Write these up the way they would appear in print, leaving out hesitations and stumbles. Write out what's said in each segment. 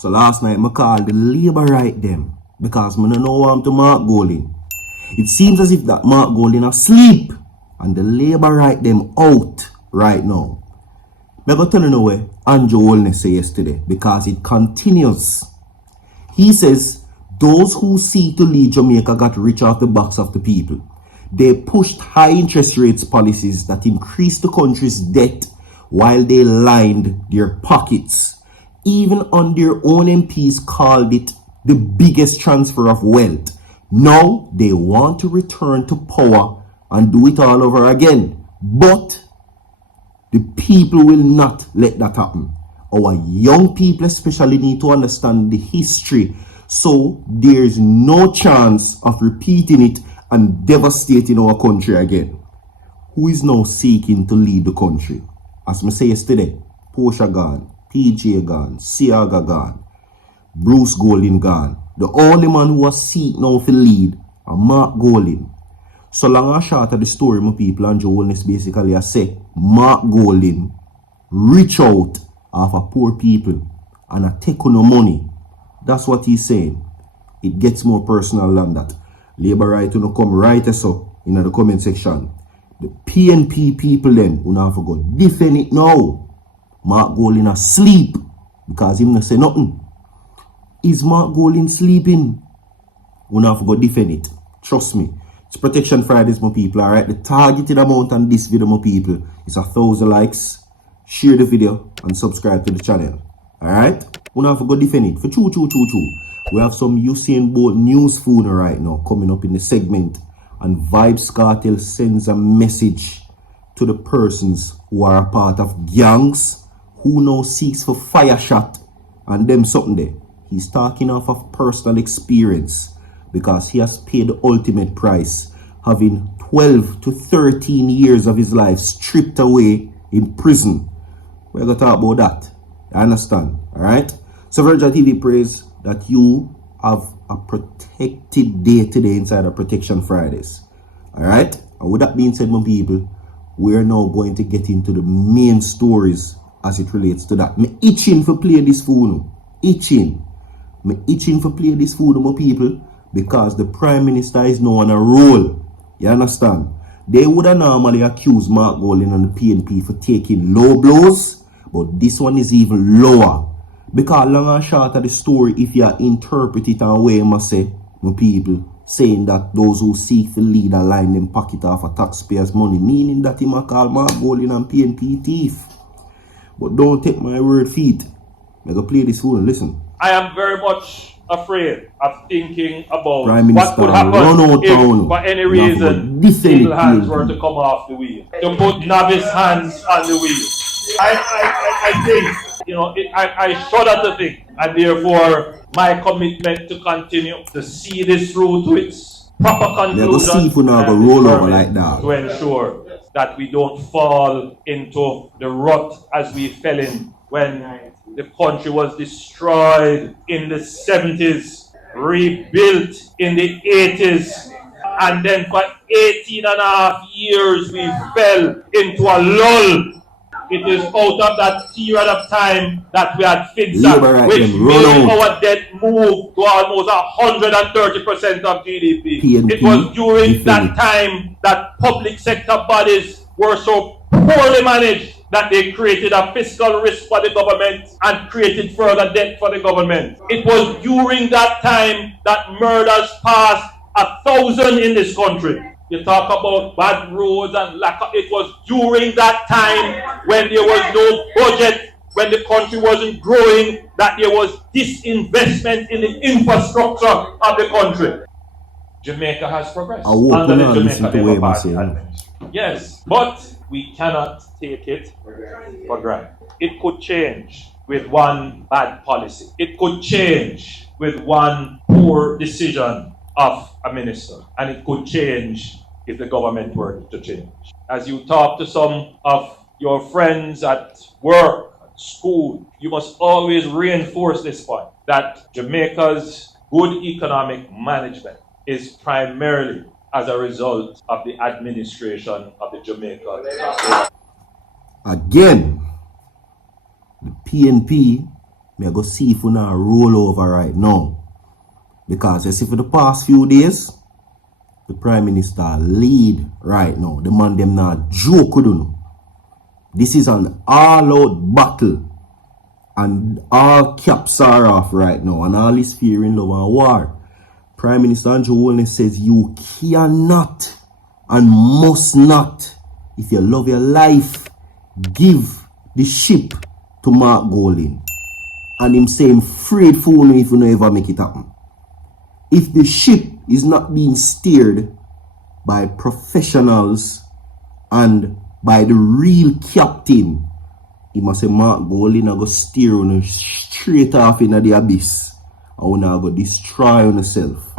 So last night, I called the Labour right them because I don't know what I'm to Mark Golding. It seems as if that Mark Golding asleep and the Labour right them out right now. I'm going to tell you what Andrew Holness said yesterday because it continues. He says, those who seek to lead Jamaica got rich off the backs of the people. They pushed high interest rates policies that increased the country's debt while they lined their pockets. Even on their own MPs called it the biggest transfer of wealth. Now they want to return to power and do it all over again. But the people will not let that happen. Our young people especially need to understand the history, so there is no chance of repeating it and devastating our country again. Who is now seeking to lead the country? As I say yesterday, Portia gone, PJ gone, Siaga gone, Bruce Golding gone. The only man who was seeking now to lead is Mark Golding. So long and short of the story, my people, and Joe Holness basically I say Mark Golding reach out after poor people and I take no money. That's what he's saying. It gets more personal than that. Labour right to come right us up in the comment section. The PNP people then who have to go defend it now. Mark Golding asleep because he not say nothing. Is Mark Golding sleeping? We have to go defend it. Trust me. It's Protection Fridays, my people. Alright, the targeted amount on this video, my people, is 1,000 likes. Share the video and subscribe to the channel. Alright? We have to go defend it. For choo. We have some Usain Bolt news food right now coming up in the segment. And Vybz Kartel sends a message to the persons who are a part of gangs who now seeks for fire shot and them something there. He's talking off of personal experience because he has paid the ultimate price, having 12 to 13 years of his life stripped away in prison. We're going to talk about that. You understand? Alright? So Virgin TV prays that you have a protected day today inside of Protection Fridays. Alright? And with that being said, my people, we're now going to get into the main stories as it relates to that. Me itching for play this food. Me itching for play this food, my people, because the Prime Minister is now on a roll. You understand? They would have normally accused Mark Golding and the PNP for taking low blows, but this one is even lower. Because long and short of the story, if you interpret it and way, I must say, my people, saying that those who seek to lead a line them pocket off of taxpayers' money, meaning that he might call Mark Golding and PNP thief. But don't take my word for it. I'm going to play this fool and listen. I am very much afraid of thinking about Prime what could happen if, for any reason, single hands were to come off the wheel. To put novice hands on the wheel. I think, you know, I shudder to think, and therefore my commitment to continue to see this through to its proper conclusion to ensure that we don't fall into the rut as we fell in when the country was destroyed in the 70s, rebuilt in the 80s, and then for 18 and a half years we fell into a lull. It is out of that period of time that we had FIDSA, which made our debt move to almost 130% of GDP. It was during that time that public sector bodies were so poorly managed that they created a fiscal risk for the government and created further debt for the government. It was during that time that murders passed 1,000 in this country. You talk about bad roads and lack of, it was during that time when there was no budget, when the country wasn't growing, that there was disinvestment in the infrastructure of the country. Jamaica has progressed under the Jamaica Labour Party administration. Yes, but we cannot take it for granted. It could change with one bad policy. It could change with one poor decision of a minister. And it could change if the government were to change. As you talk to some of your friends at work, at school, you must always reinforce this point, that Jamaica's good economic management is primarily as a result of the administration of the Jamaica. Again, the PNP Me I go see if we now roll over right now. Because you see for the past few days, the Prime Minister lead right now. The man them not joke with you. This is an all-out battle. And all caps are off right now. And all is fear in love and war. Prime Minister Andrew Holness says you cannot and must not, if you love your life, give the ship to Mark Golding. And him saying afraid for you if you never make it happen. If the ship is not being steered by professionals and by the real captain, he must say Mark Golding and go steer on straight off into the abyss. And now go destroy on yourself.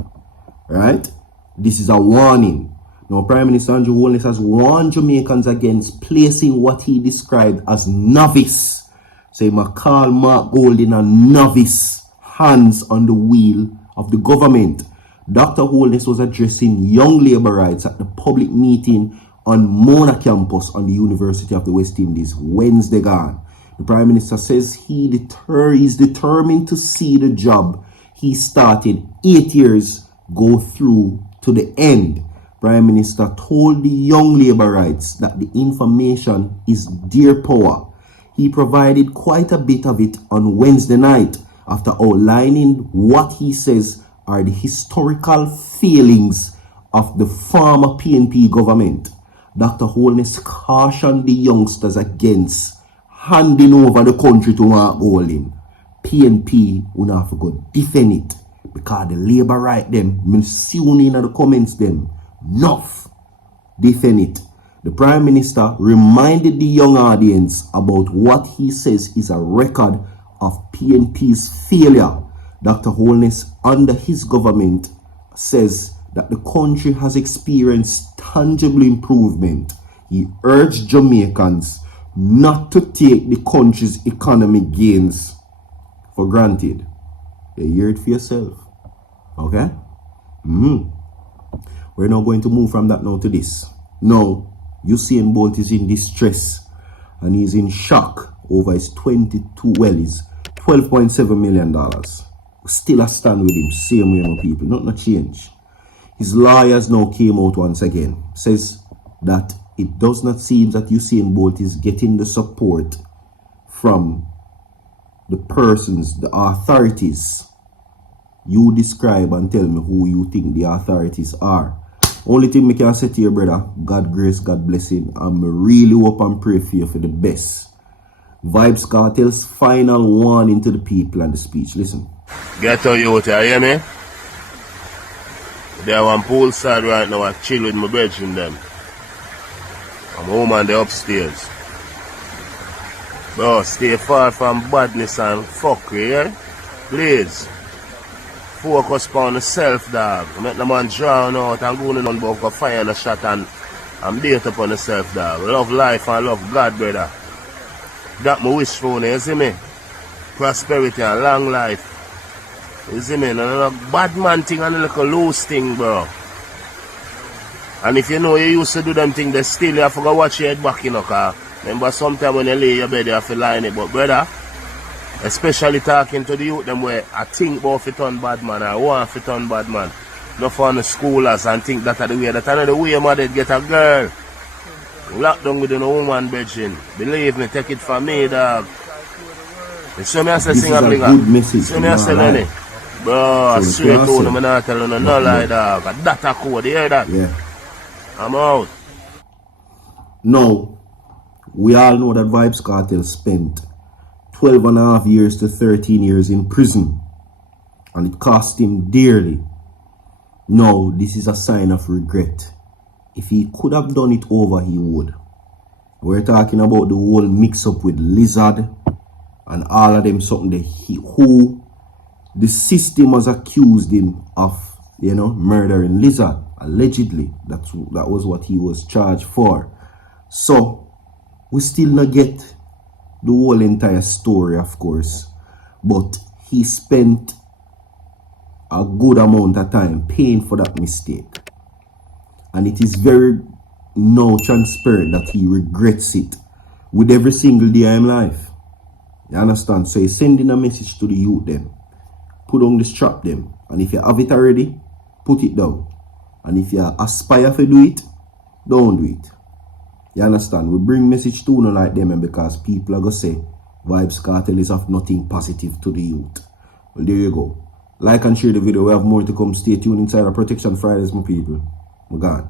Right? This is a warning. Now Prime Minister Andrew Holness has warned Jamaicans against placing what he described as novice. So he must call Mark Golding a novice, hands on the wheel of the government. Dr. Holness was addressing young laborites at the public meeting on Mona campus on the University of the West Indies Wednesday gone. The Prime Minister says he's determined to see the job he started 8 years go through to the end. Prime Minister told the young laborites that the information is their power. He provided quite a bit of it on Wednesday night after outlining what he says are the historical failings of the former PNP government. Dr. Holness cautioned the youngsters against handing over the country to Mark Golding. PNP will not have to go defend it because the labor right them, me see in the comments them, enough defend it. The Prime Minister reminded the young audience about what he says is a record of PNP's failure. Dr. Holness, under his government, says that the country has experienced tangible improvement. He urged Jamaicans not to take the country's economic gains for granted. You hear it for yourself. Okay? We're now going to move from that now to this. Now, Usain Bolt is in distress and he's in shock over his $12.7 million. Still a stand with him, same way, no people, not no change. His lawyers now came out once again, says that it does not seem that Usain Bolt is getting the support from the persons, the authorities. You describe and tell me who you think the authorities are. Only thing me can say to you, brother, God grace, God blessing. I'm really hope and pray for you for the best. Vybz Kartel's final warning to the people and the speech. Listen. Get out you hear me? They are on poolside right now. I chill with my brethren them. I'm home on the upstairs. Bro, stay far from badness and fuckery, yeah? Please. Focus on yourself, dog. Make the man drown out and go on about a fire and a shot and date upon yourself, dog. Love life and love God, brother. That my wish for you, you see me? Prosperity and long life. You see me? No bad man thing and a little loose thing, bro. And if you know you used to do them things, they still you have to go watch your head back, you know, cause remember sometimes when you lay your bed, you have to lie in it. But brother, especially talking to the youth them where I think about fit on bad man, I want fit on bad man. Not for the schoolers and think that are the way. That another way your mother get a girl. Locked down with a woman bedroom. Believe me, take it from me, dog. You see me I say sing a blinger. See me I say Lenny. Bro, I swear to you, I'm not telling you no lie, dog. That's a code, you hear that? Yeah. I'm out. Now, we all know that Vybz Kartel spent 12 and a half years to 13 years in prison. And it cost him dearly. Now, this is a sign of regret. If he could have done it over, he would. We're talking about the whole mix-up with Lizard and all of them, something that who the system has accused him of, murdering Lizard. Allegedly, that was what he was charged for. So, we still not get the whole entire story, of course. But he spent a good amount of time paying for that mistake. And it is very now transparent that he regrets it with every single day in life. You understand? So he's sending a message to the youth them. Put on the strap them. And if you have it already, put it down. And if you aspire to do it, don't do it. You understand? We bring message to no like them, and because people are going to say Vybz Kartel is of nothing positive to the youth. Well, there you go. Like and share the video. We have more to come. Stay tuned inside our Protection Fridays, my people. We're gone.